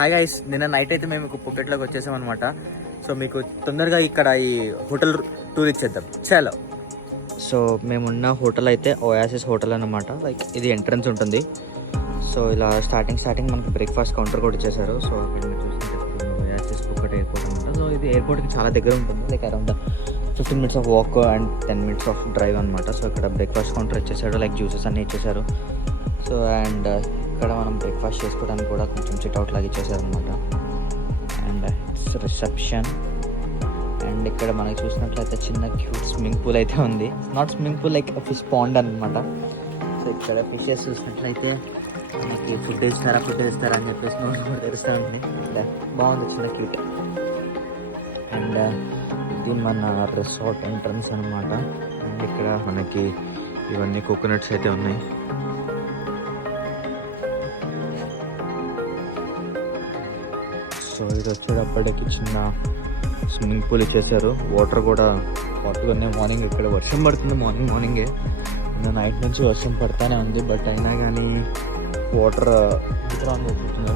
Hi guys, నిన్న night అయితే మేము పుకెట్లోకి వచ్చేసాం అనమాట. సో మీకు తొందరగా ఇక్కడ ఈ హోటల్ టూర్ ఇచ్చేద్దాం. చలో. సో మేమున్న హోటల్ అయితే ఓయాసిస్ హోటల్ అనమాట. లైక్ ఇది ఎంట్రన్స్ ఉంటుంది. సో ఇలా స్టార్టింగ్ మనకి బ్రేక్ఫాస్ట్ కౌంటర్ కూడా ఇచ్చేసారు. సో ఇక్కడ మీరు చూసినట్టు ఓయాసిస్ పుకెట్ ఎయిర్పోర్ట్ అనమాట. సో ఇది ఎయిర్పోర్ట్కి చాలా దగ్గర ఉంటుంది. Like around 15 minutes of walk and 10 minutes of drive అనమాట. సో ఇక్కడ బ్రేక్ఫాస్ట్ కౌంటర్ ఇచ్చేసాడు. లైక్ జ్యూసెస్ అన్నీ ఇచ్చేసారు. సో అండ్ ఇక్కడ మనం బ్రేక్ఫాస్ట్ చేసుకోవడానికి కూడా కొంచెం సిట్అవుట్ లాగా ఇచ్చేసారనమాట. And it's reception. అండ్ ఇక్కడ మనకి చూసినట్లయితే చిన్న క్యూట్ స్విమ్మింగ్ పూల్ అయితే ఉంది. Not swimming pool, like fish pond అనమాట. సో ఇక్కడ ఫిషెస్ చూసినట్లయితే మనకి ఫుడ్ ఇస్తారా అని చెప్పేసి నోట్స్ కూడా తెరుస్తారండి. ఇక్కడ బాగుంది, చిన్న క్యూట్. అండ్ ఇది మన రిసార్ట్ ఎంట్రన్స్ అనమాట. అండ్ ఇక్కడ మనకి ఇవన్నీ కోకోనట్స్ అయితే ఉన్నాయి. సో ఇది వచ్చేటప్పటికి చిన్న స్విమ్మింగ్ పూల్ ఇచ్చేసారు. వాటర్ కూడా మార్నింగ్ ఇక్కడ వర్షం పడుతుంది. మార్నింగే నైట్ నుంచి వర్షం పడతానే ఉంది. బట్ అయినా కానీ వాటర్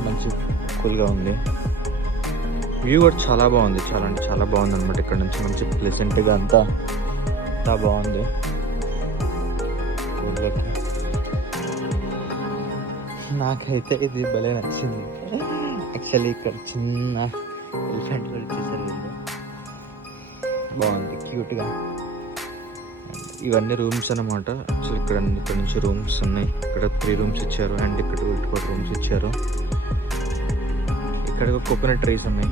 మంచి కూల్గా ఉంది. వ్యూ కూడా చాలా బాగుంది. చాలా అంటే చాలా బాగుంది అనమాట. ఇక్కడ నుంచి మంచి ప్లెజెంట్గా అంతా బాగుంది. నాకైతే ఇది భలే నచ్చింది. యాక్చువల్లీ ఇక్కడ చిన్న ఎలిఫెంట్ కూడా ఇచ్చేసారు. బాగుంది, క్యూట్గా. ఇవన్నీ రూమ్స్ అనమాట. యాక్చువల్లీ ఇక్కడ నుంచి రూమ్స్ ఉన్నాయి. ఇక్కడ 3 rooms ఇచ్చారు. అండ్ ఇక్కడ 2 rooms ఇచ్చారు. ఇక్కడ కోకోనట్ ట్రీస్ ఉన్నాయి.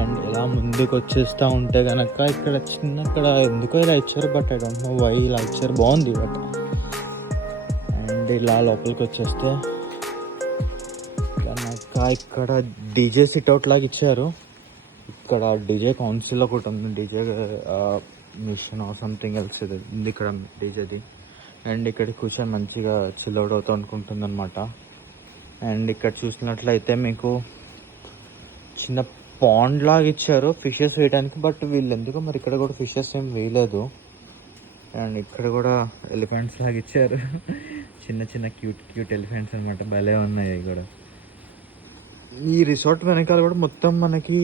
అండ్ ఇలా ముందుకు వచ్చేస్తూ ఉంటే కనుక ఇక్కడ ఎందుకో ఇలా ఇచ్చారు. But I don't know why ఇలా ఇచ్చారు. బాగుంది. బట్ అండ్ ఇలా లోపలికి వచ్చేస్తే కనుక ఇక్కడ డీజే సిట్అవుట్ లాగా ఇచ్చారు. ఇక్కడ డీజే కౌన్సిల్ ఒకటి ఉంది. DJ mission or something else ఇది ఉంది ఇక్కడ డీజేది. అండ్ ఇక్కడ కూర్చొని మంచిగా చిల్అవుట్ అవుతూ అనుకుంటుంది అనమాట. అండ్ ఇక్కడ చూసినట్లయితే మీకు చిన్న పాండ్ లాగా ఇచ్చారు ఫిషెస్ వేయడానికి. బట్ వీళ్ళు ఎందుకో మరి ఇక్కడ కూడా ఫిషెస్ ఏం వేయలేదు. అండ్ ఇక్కడ కూడా ఎలిఫెంట్స్ లాగా ఇచ్చారు. చిన్న క్యూట్ ఎలిఫెంట్స్ అనమాట. భలే ఉన్నాయి కూడా. ఈ రిసార్ట్ వెనకాల కూడా మొత్తం మనకి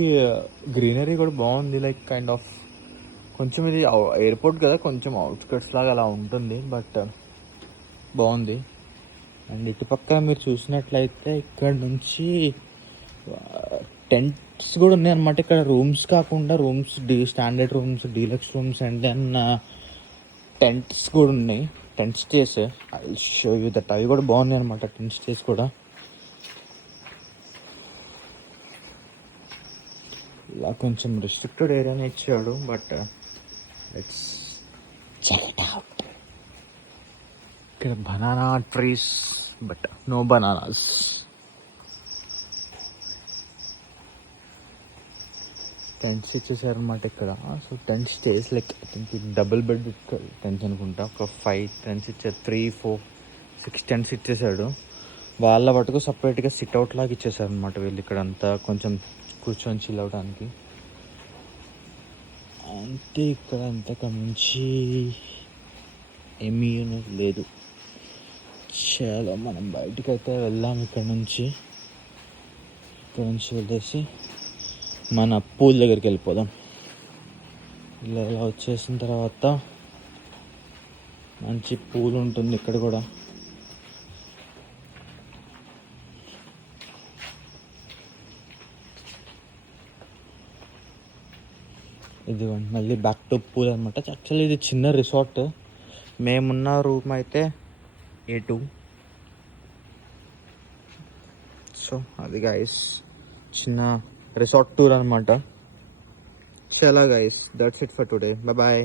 గ్రీనరీ కూడా బాగుంది. లైక్ కైండ్ ఆఫ్ కొంచెం ఇది ఎయిర్పోర్ట్ కదా, కొంచెం అవుట్స్కట్స్ లాగా అలా ఉంటుంది. బట్ బాగుంది. అండ్ ఇటుపక్క మీరు చూసినట్లయితే ఇక్కడ నుంచి టెంట్స్ కూడా ఉన్నాయి అనమాట. ఇక్కడ రూమ్స్ కాకుండా standard rooms, deluxe rooms and then tents కూడా ఉన్నాయి. Tent stays I will show you that. అవి కూడా బాగున్నాయి అనమాట. టెంట్ స్టేస్ కూడా ఇలా కొంచెం రిస్ట్రిక్టెడ్ ఏరియానే ఇచ్చాడు. But let's check it out. ఇక్కడ banana trees but no bananas. Tents ఇచ్చేసారనమాట ఇక్కడ. So tent stays like I think double bed tents అనుకుంటా. ఒక 5 టెంట్స్ ఇచ్చారు. 3, 4, 6 టెంట్స్ ఇచ్చేసాడు. వాళ్ళ పట్టుకు సపరేట్గా సిట్అవుట్ లాగా ఇచ్చేసారు అనమాట. వీళ్ళు ఇక్కడ అంతా కొంచెం కూర్చొని చిల్ అవడానికి. అంటే ఇక్కడ అంతకు మించి ఏమీ లేదు. చాలా మనం బయటికి అయితే వెళ్దాం. ఇక్కడ నుంచి వెళ్ళేసి మన పూల్ దగ్గరికి వెళ్ళిపోదాం. ఇలా వచ్చేసిన తర్వాత మంచి పూల్ ఉంటుంది ఇక్కడ కూడా. ఇది మళ్ళీ బ్యాక్ టు పూల్ అనమాట. యాక్చువల్లీ ఇది చిన్న రిసార్ట్. మేమున్న రూమ్ అయితే A2. సో అది గైస్ చిన్న రిసార్ట్ టూర్ అనమాట. చలో guys, that's it for today. Bye.